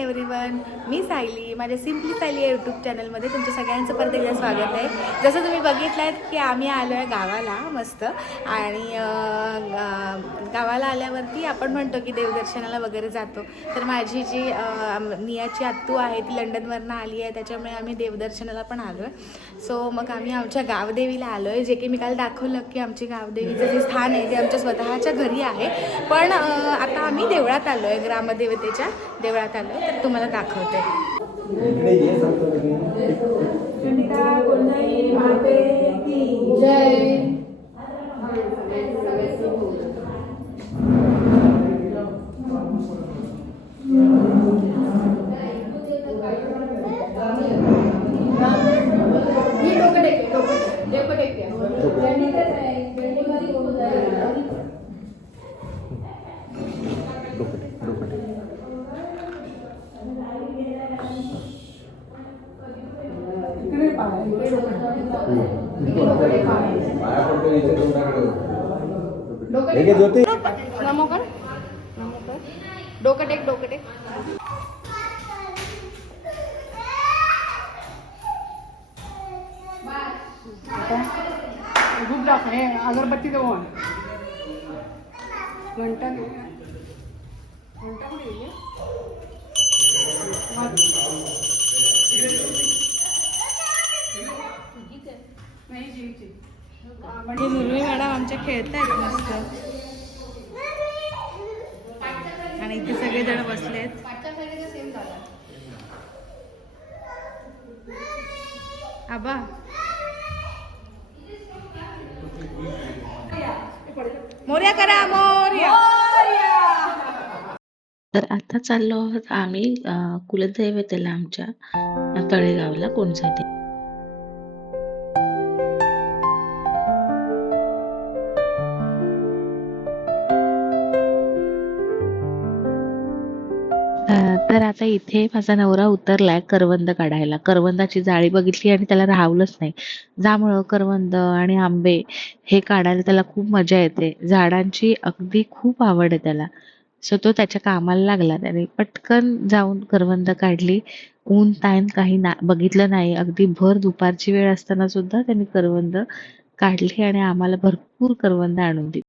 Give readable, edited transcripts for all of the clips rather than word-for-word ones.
Everyone, मी सायली. माझ्या simply Sayali या YouTube चॅनलमध्ये तुमच्या सगळ्यांचं परत एकदा स्वागत आहे. जसं तुम्ही बघितलं आहे की आम्ही आलो आहे गावाला मस्त. आणि गावाला आल्यावरती आपण म्हणतो की देवदर्शनाला वगैरे जातो. तर माझी जी नियाची आत्तू आहे ती लंडनवरनं आली आहे, त्याच्यामुळे आम्ही देवदर्शनाला पण आलो आहे. सो मग आम्ही आमच्या गावदेवीला आलो आहे, जे की मी काल दाखवलं की आमची गावदेवीचं जे स्थान आहे ते आमच्या स्वतःच्या घरी आहे. पण आता आम्ही देवळात आलो आहे, ग्रामदेवतेच्या देवळात आलो आहे, तर तुम्हाला दाखवते. नमो कर, डोकं टेक, डोकं टेक. खूप दाखव अगरबत्ती देऊ घंटा घंटा कुठे गेली? म्हणजे मुरली मॅडम आमच्या खेळतायत मस्त, आणि इथे सगळे जण बसलेत. आबा मोर्या करा, मोर्या. तर आता चाललो आहोत आम्ही कुलदैवतेला आमच्या तळेगावला कोणसाठी. तर आता इथे माझा नवरा उतरलाय करवंद काढायला. करवंदाची जाळी बघितली आणि त्याला राहवलंच नाही. जांभळं, करवंद आणि आंबे हे काढायला त्याला खूप मजा येते. झाडांची अगदी खूप आवड आहे त्याला. सो तो त्याच्या कामाला लागला. त्याने पटकन जाऊन करवंद काढली. ऊन ताण काही बघितलं नाही. अगदी भर दुपारची वेळ असताना सुद्धा त्यांनी करवंद काढली आणि आम्हाला भरपूर करवंद आणून दिली.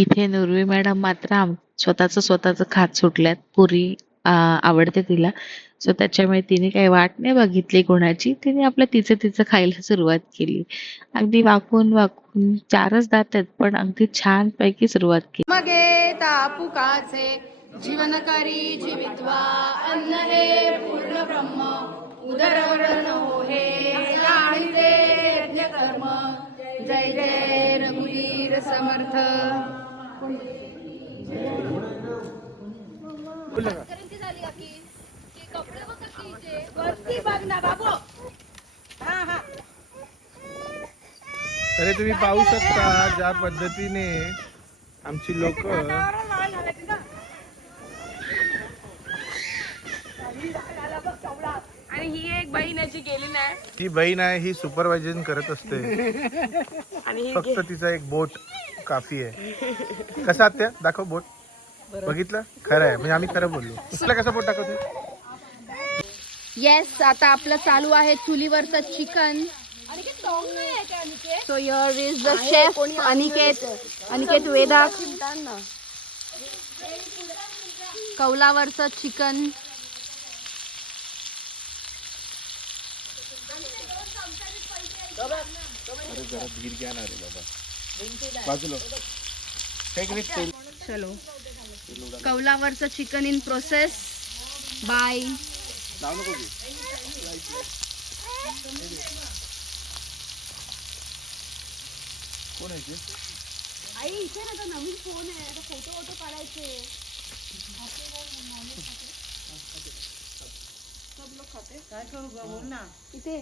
इथे नुरवी मॅडम मात्र स्वतःच खात सुटल्यात. पुरी आवडते तिला, सो त्याच्यामुळे तिने काही वाट नाही बघितली कोणाची. तिने आपलं तिचं खायला सुरुवात केली. अगदी वाकून वाकून 4च दात आहेत, पण अगदी छान पैकी सुरुवात केली. मगे तापुकाचे जीवनकारी जीवित्वा अन्न हे पूर्ण ब्रह्म उदरवर हो हे जाणीते यज्ञ कर्म. जय जय रघुवीर समर्थ. तरी तुम्ही पाहू शकता ज्या पद्धतीने आमची लोक आणि ही एक बहीण आहे जी गेली नाही. ती बहीण आहे, ही सुपरवायझिंग करत असते आणि फक्त तिचा एक बोट काफी आहे. कसा त्या दाखव बोट. बघितलं, खरं आहे, म्हणजे आम्ही खरं बोललो. तुला कसं बोट दाखवते. येस, आता आपलं चालू आहे चुलीवरचं chicken. So here is the chef Aniket Vedak. कौलावरचं चिकन. चलो, कौलावरचं चिकन इन प्रोसेस बाय. आई इथे ना नवीन फोन आहे, फोटो काढायचे. काय करू बोल ना. इथे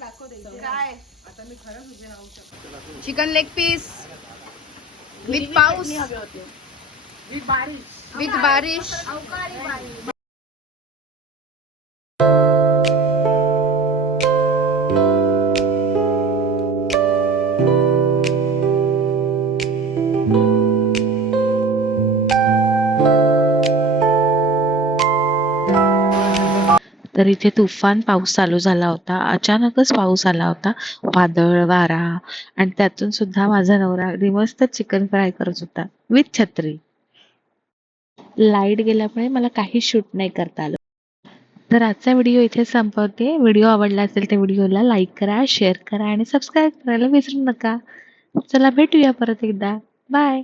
दाखव दे काय. आता मी खरंच उभे राहू शकतो. चिकन लेग पीस विथ पाऊस, विथ बारिश. तर इथे तुफान पाऊस चालू झाला होता. अचानकच पाऊस आला होता, वादळ वारा, आणि त्यातून सुद्धा माझा नवरा अगदी मस्त चिकन फ्राय करत होता विथ छत्री. लाईट गेल्यामुळे मला काही शूट नाही करता आलं. तर आजचा व्हिडिओ इथे संपवते. व्हिडिओ आवडला असेल तर व्हिडिओला लाईक करा, शेअर करा आणि सबस्क्राईब करायला विसरू नका. चला भेटूया परत एकदा. बाय.